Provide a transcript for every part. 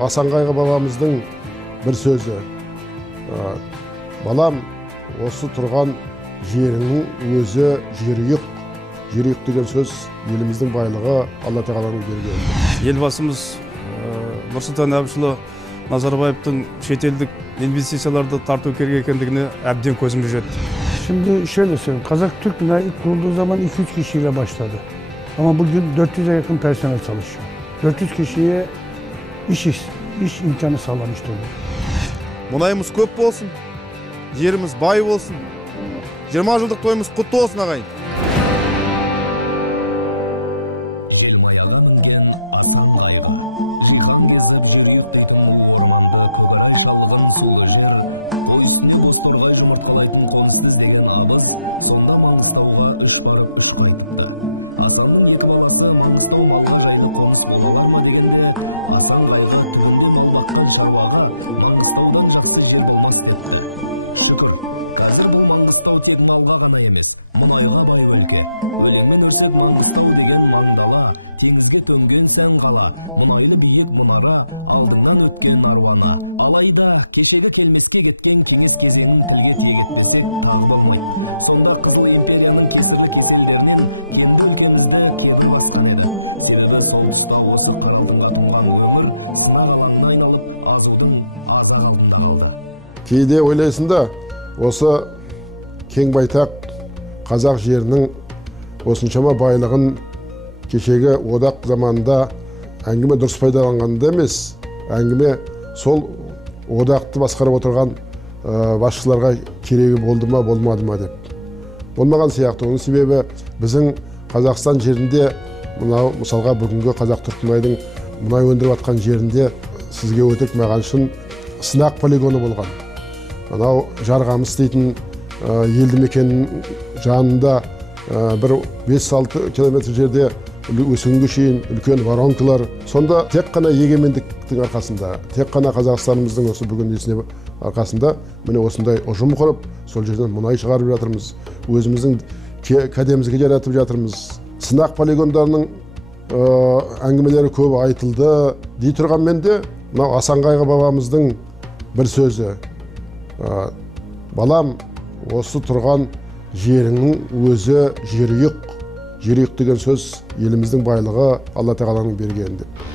Асанқайғы бабамыздың bir сөзі. Балам, осы тұрған жерінің өзі жерұйық. Жерұйық деген сөз еліміздің байлығы Алла Тағаланың берген. Елбасымыз Нұрсұлтан Әбішұлы Назарбаевтың шетелдік инвестицияларды тарту керек екендігіне әбден көзіміз жетті. Şimdi şöyle söyleyeyim, Kazak-Türk Bina ilk kurulduğu zaman 2-3 kişiyle başladı. Ama bugün 400'e yakın personel çalışıyor. 400 kişiye iş imkanı sağlamış durumda. Мұнайымыз көп болсын, жеріміз бай болсын, 20 жылдық тойымыз құтты болсын ағайын. Кешегі келмеске кеткен кеңес кезеңін тілге тиек етпесек таңдалмайды. Сонда Қызыл империяның кесірі кесілдерінен кейде ойлайсың да, осы кең байтақ қазақ жерінің осыншама байлығын кешегі одақ заманында әңгіме дұрыс пайдаланғанда емес, әңгіме сол одақты басқарып отырған басшыларға керегі болды ма, болмады ма деп. Болмаған сияқты. Оның себебі біздің Қазақстан жерінде, мынау мысалға бүгінгі Қазақ-Түрік мұнайдың мұнай өндіріп атқан жерінде сізге өтірік маған үшін сынақ полигоны болған. Мынау Жарғамыс дейтін елді мекеннің жанында бір 5-6 километр жерде өсіңгі шейін үлкен воронкалар. Сонда тек қана егемендіктің арқасында, тек қана Қазақстанымыздың осы бүгін есіне арқасында міне осындай ұжым құрып, сол жерден мұнай шығарып жатырмыз. Өзіміздің кәдемізге жаратып жатырмыз. Сынақ полигондарының әңгімелері көп айтылды дей тұрғанмен де, мынау Асанқайғы бабамыздың бір сөзі. Балам, осы тұрған жеріңнің өзі жерұйық. Жерұйық деген сөз еліміздің байлығы Алла Тағаланың бергені деп.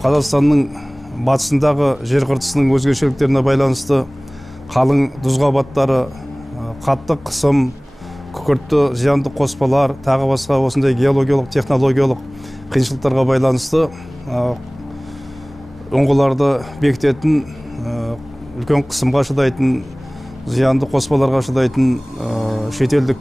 Қазақстанның батысындағы жер қыртысының өзгешеліктеріне байланысты қалың тұзғабаттары, қатты қысым, күкіртті зиянды қоспалар, тағы басқа осындай геологиялық, технологиялық қиыншылықтарға байланысты ұңғыларды бекітетін, үлкен қысымға шыдайтын, зиянды қоспаларға шыдайтын шетелдік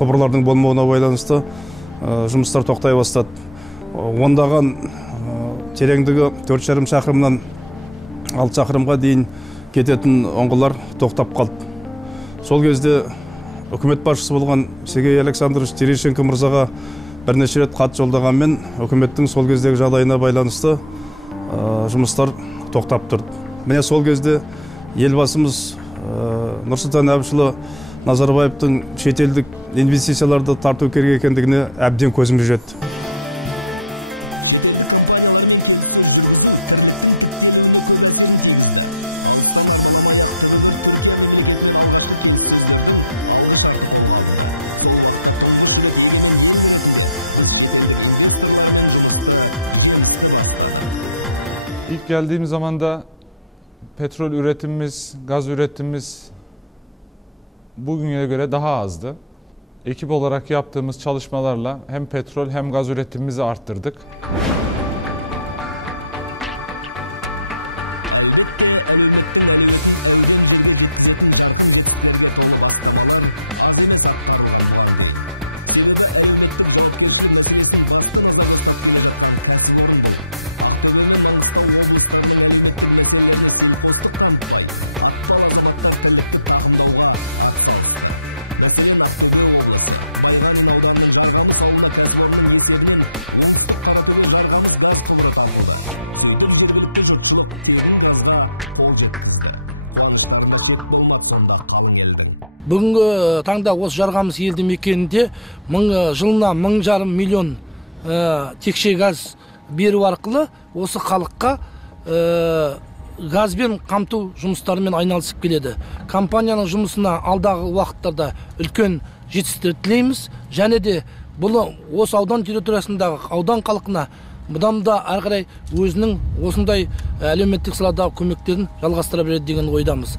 құбырлардың болмауына байланысты жұмыстар тоқтай бастады. Ондаған тереңдігі 4,5 шақырымнан 6 шақырымға дейін кететін ұңғылар тоқтап қалды. Сол кезде үкімет басшысы болған Сергей Александрович Терещенко мырзаға бірнеше рет хат жолдағанмен, үкіметтің сол кездегі жағдайына байланысты жұмыстар тоқтап тұрды. Міне сол кезде елбасымыз Нұрсұлтан Әбішұлы Назарбаевтың шетелдік инвестицияларды тарту керек екендігіне әбден көзіміз жетті. İlk geldiğim zaman da petrol üretimimiz, gaz üretimimiz bugüne göre daha azdı. ekip olarak yaptığımız çalışmalarla hem petrol hem gaz üretimimizi arttırdık. Бүгінгі таңда осы Жарқамыс елді мекенінде жылына 1,5 миллион текше газ беру арқылы осы халыққа газбен қамту жұмыстарымен айналысып келеді. Компанияның жұмысына алдағы уақыттарда үлкен жетістіктер тілейміз, және де бұл осы аудан территориясындағы аудан халқына бұдан да ары қарай өзінің осындай әлеуметтік саладағы көмектерін жалғастыра береді деген ойдамыз.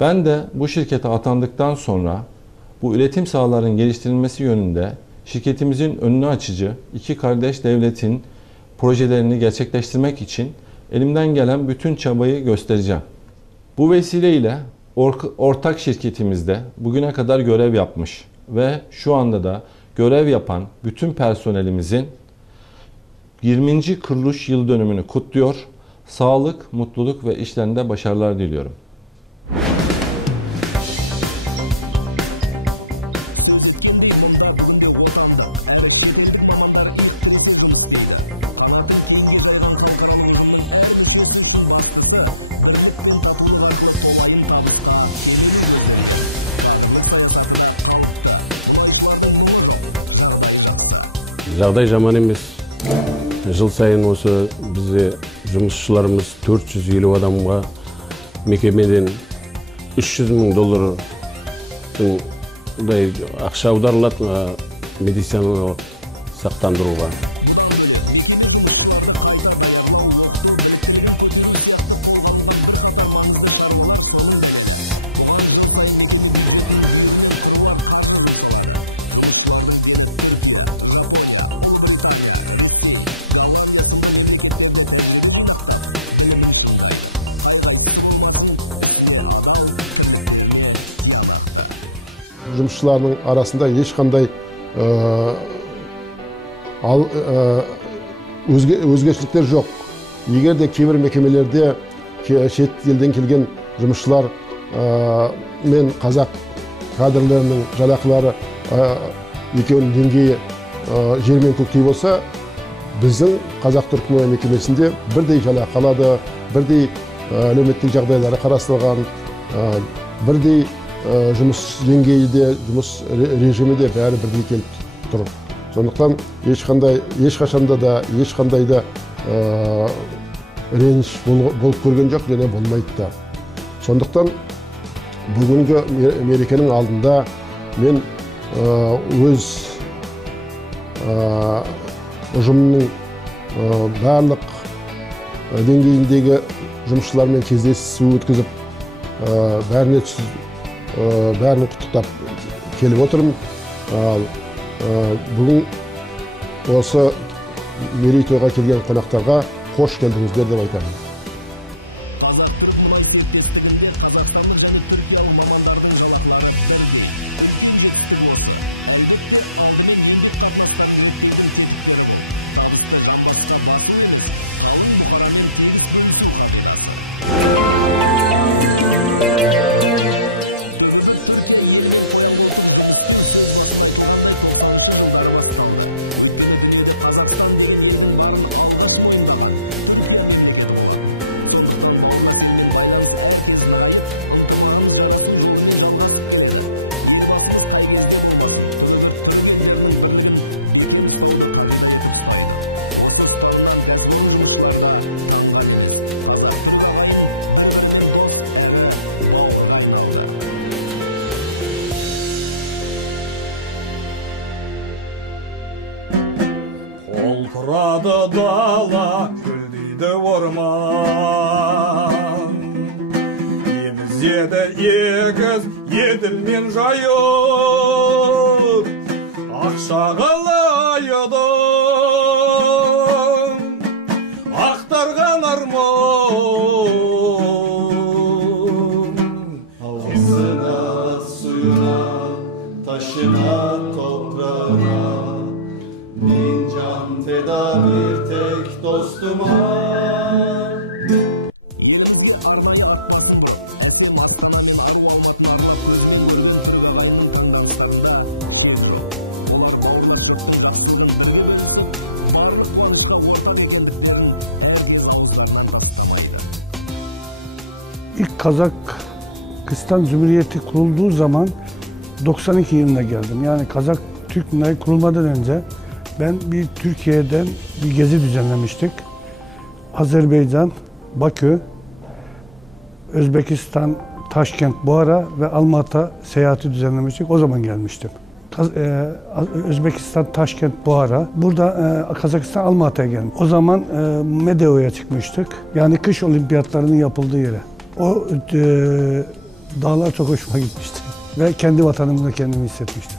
Ben de bu şirkete atandıktan sonra bu üretim sahalarının geliştirilmesi yönünde şirketimizin önünü açıcı iki kardeş devletin projelerini gerçekleştirmek için elimden gelen bütün çabayı göstereceğim. Bu vesileyle ortak şirketimizde bugüne kadar görev yapmış ve şu anda da görev yapan bütün personelimizin 20. kuruluş yıl dönümünü kutluyor. Sağlık, mutluluk ve işlerinde başarılar diliyorum. Жағдай жаман емес. Жыл сайын осы бізде жұмысшыларымыз 450 адамға мекемеден 300 мың доллардай ақша аударылады медициналық сақтандыруға. Жұмысшылардың арасында ешқандай өзгешіліктер жоқ. Егер де кейбір мекемелерде шет елден келген жұмысшылар мен қазақ кадрларының жалақылары екеуінің деңгейі жер мен көктей болса, біздің қазақ түркмөй мекемесінде бірдей жалақы алады, бірдей әлеуметтік жағдайлары қарастырылған, бірдей жұмыс деңгейі де, жұмыс режимі де бәрі бірдей келіп тұр. Сондықтан ешқашанда да реніш болып көрген жоқ, және болмайды да. Сондықтан бүгінгі мерекенің алдында мен өз ұжымның барлық деңгейіндегі жұмысшылармен кездесу өткізіп, бәрін құттықтап келіп отырмын. Бүгін осы мерейтойға келген қонақтарға қош келдіңіздер деп айтамын. Açılmadı dala, güldüydü orman. Yemiz yedi egiz, yedilmen jayıp, akşağılayıdım, aktargan armon. Havasına, suyuna, taşına, toprağına, bin can feda bir tek dostuma. İlk Kazakistan Cumhuriyeti kurulduğu zaman 92 yılında geldim. Yani Kazak Türk Mınayı kurulmadan önce ben bir Türkiye'den bir gezi düzenlemiştik. Azerbaycan, Bakü, Özbekistan, Taşkent, Buhara ve Almatı seyahati düzenlemiştik. O zaman gelmiştim. Özbekistan, Taşkent, Buhara. Burada Kazakistan, Almatı'ya geldim. O zaman Medeo'ya çıkmıştık. Yani kış olimpiyatlarının yapıldığı yere. O dağlar çok hoşuma gitmişti. Ve kendi vatanımda kendimi hissetmiştim.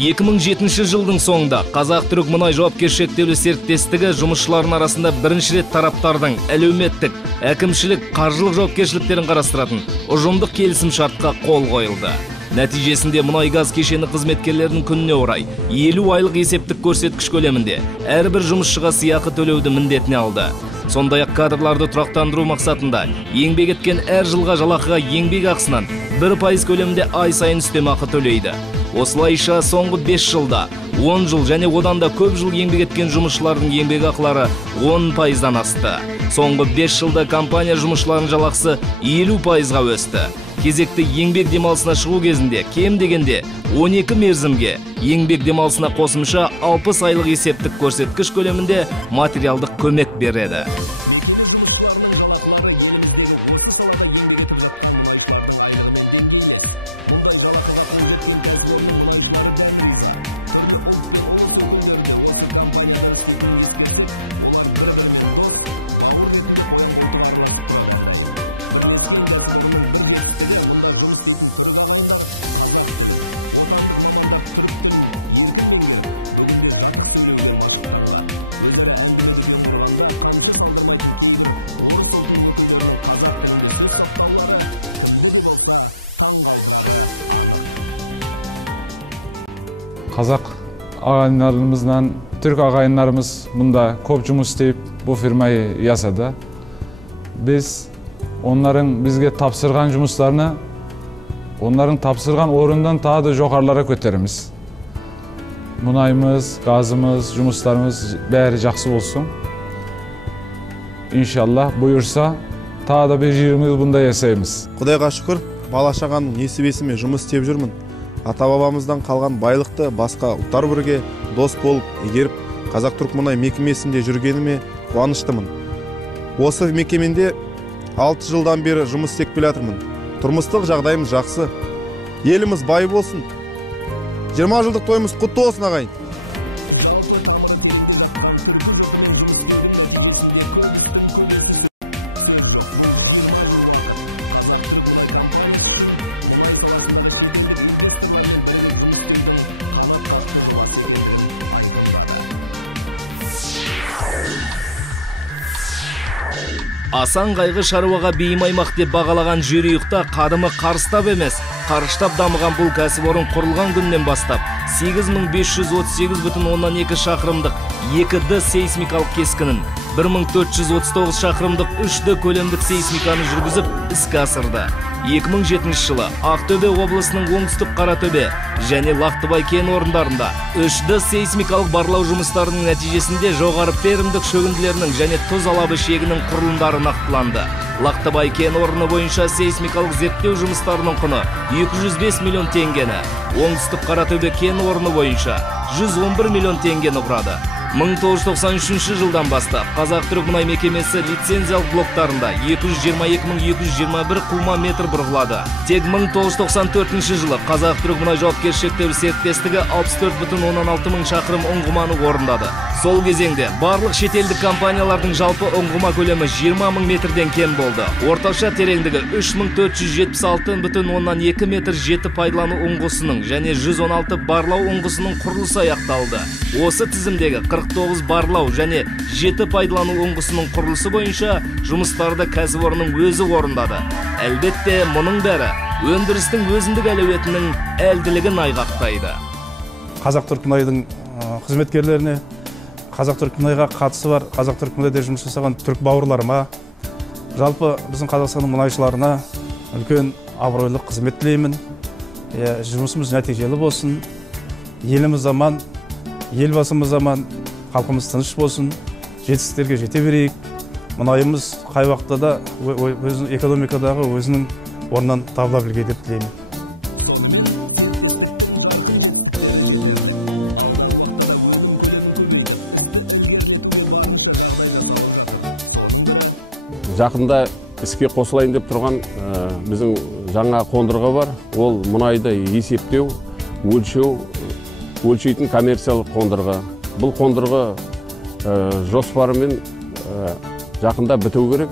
жылдың соңында Қазақ-Түрік мұнай жауапкершілігі шектеулі серіктестігі жұмысшыларының арасында бірінші рет тараптардың әлеуметтік, әкімшілік, қаржылық жауапкершіліктерін қарастыратын ұжымдық келісім шартқа қол қойылды. Нәтижесінде мұнай-газ кешені қызметкерлерінің күніне орай 50 айлық есептік көрсеткіш көлемінде әрбір жұмысшыға сыйақы төлеуді міндетіне алды. Сондай-ақ кадрларды тұрақтандыру мақсатында еңбек еткен әр жылға жалақыға еңбек ақысынан 1% көлемінде ай сайын үстемақы төлейді. Осылайша соңғы 5 жылда 10 жыл және одан да көп жыл еңбек еткен жұмысшылардың еңбек ақылары 10%-дан асты. Соңғы 5 жылда компания жұмысшыларының жалақысы 50%-ға өсті. Кезекті еңбек демалысына шығу кезінде кем дегенде 12 мерзімге, еңбек демалысына қосымша 60 айлық есептік көрсеткіш көлемінде материалдық көмек береді. Қазақ ағайындарымыздан түрк ағайындарымыз мұнда көп жұмыс істеп, бұл фирманы ясады. Біз onların бізге тапсырған жұмыстарını, onların тапсырған орындан тағы да жоғарылара көтереміз. Мұнайымыз, газымыз, жұмыстарымыз бәрі жақсы болсын. İnşallah buyursa тағы да bir 20 yıl bunda yaşayımız. Құдайға шүкір, бала шағаның несібесімен жұмыс істеп жүрмін. Ата-бабамыздан қалған байлықты басқа ұлттар бірге дос болып, егеріп, Қазақ-Түрік мұнай мекемесінде жүргеніме қуаныштымын. Осы мекеменде 6 жылдан бері жұмыс істеп келе жатырмын. Тұрмыстық жағдайымыз жақсы. Еліміз бай болсын. 20 жылдық тойымыз құтты болсын, ағайын. Асан қайғы шаруаға бейім аймақ деп бағалаған Жерұйықта қадымы қарыстап емес, қарыштап дамыған бұл кәсіпорын құрылған күннен бастап 8538,2 шақырымдық 2D сейсмикалық кескінін, 1439 шақырымдық 3D көлемдік сейсмиканы жүргізіп іске асырды. 2007 жылы Ақтөбе облысының оңтүстік Қаратөбе және Лақтыбай кен орындарында 3D сейсмикалық барлау жұмыстарының нәтижесінде жоғары перімдік шөгінділерінің және тұз алабы шегінің құрылымдары нақтыланды. Лақтыбай кен орны бойынша сейсмикалық зерттеу жұмыстарының құны 205 миллион теңгені, оңтүстік Қаратөбе кен орны бойынша 111 миллион теңгені құрады. 1993 жылдан бастап Қазақ-Түрік мұнай мекемесі лицензиялық блоктарында 222.221 құлма метр бұрғылады. Тек 1994 жылы Қазақ-Түрік мұнай жауапкершілігі шектеулі серіктестігі 64,16 мың шақырым ұңғыманы орындады. Сол кезеңде барлық шетелдік компаниялардың жалпы ұңғыма көлемі 20 мың метрден кем болды. Орташа тереңдігі 3476,2 метр жеті пайдалану ұңғысының және 116 барлау ұңғысының құрылысы аяқталды. Осы тізімдегі 49 барлау және 7 пайдалану ұңғысының құрылысы бойынша жұмыстарды кәсіпорынның өзі орындады. Әлбетте, мұның бәрі өндірістің өзіндік әлеуетінің әлділігін айғақтайды. Қазақ-Түрік мұнайдың қызметкерлеріне, Қазақ-Түрік мұнайға қатысы бар, Қазақ-Түрік мұнайда жұмыс жасаған түрік бауырларыма, жалпы біздің Қазақстанның мұнайшыларына үлкен абыройлы қызмет тілеймін. Жұмысымыз нәтижелі болсын, еліміз аман, елбасымыз аман, халқымыз тыныш болсын, жетістіктерге жете берейік. Мұнайымыз қай уақытта да өзінің экономикадағы өзінің орнынан табыла білге деп тілеймін. Жақында іске қосылайын деп тұрған біздің жаңа қондырғы бар. Ол мұнайды есептеу, өлшейтін коммерциялық қондырғы. Бұл қондырғы жоспарымен жақында біту керек.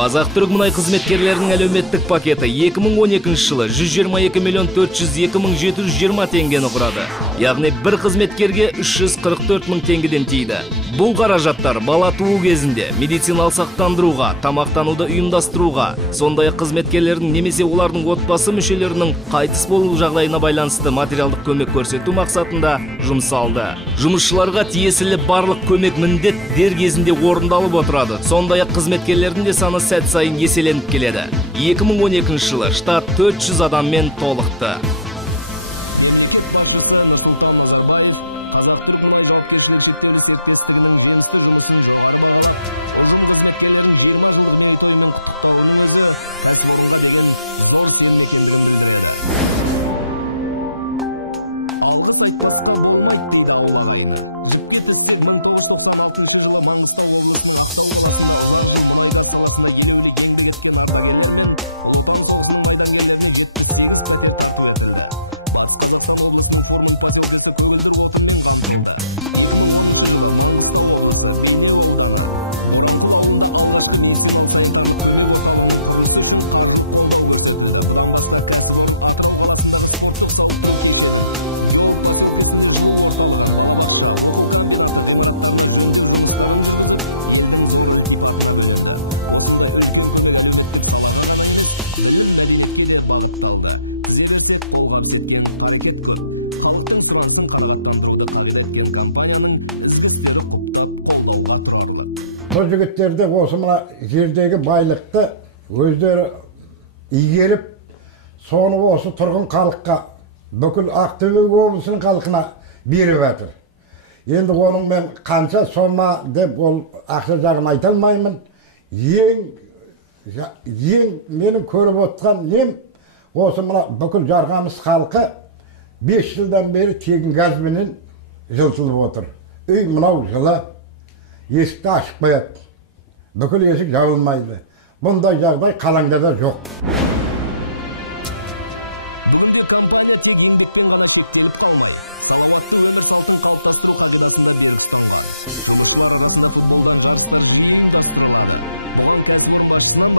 Қазақ-Түрік мұнай қызметкерлерінің әлеуметтік пакеті 2012 жылы 122 миллион 402 мың 720 теңгені құрады. Яғни бір қызметкерге 344 мың теңгеден тиді. Бұл қаражаттар бала туу кезінде медициналық сақтандыруға, тамақтануды ұйымдастыруға, сондай-ақ қызметкерлердің немесе олардың отбасы мүшелерінің қайтыс болу жағдайына байланысты материалдық көмек көрсету мақсатында жұмсалды. Жұмысшыларға тиесілі барлық көмек міндет дер кезінде орындалып отырады. Сондай-ақ қызметкерлердің де саны сәт сайын еселеніп келеді. 2012 жылы штат 400 адаммен толықты. Бұл жігіттерді осы мына жердегі байлықты өздері игеріп, соны осы тұрғын халыққа, бүкіл Ақтөбе облысының халқына беріп жатыр. Енді оның мен қанша сома деп ол ақша жағын айта алмаймын. Ең менің көріп отқан нем осы мына бүкіл Жарқамыс халқы 5 жылдан бері тегін газбенен жылытылып отыр. Үй мынау жылы есікті ашып қояды. Бүкіл есік жабылмайды. Бұндай жағдай қалаңда да жоқ. Бүгінде басшысының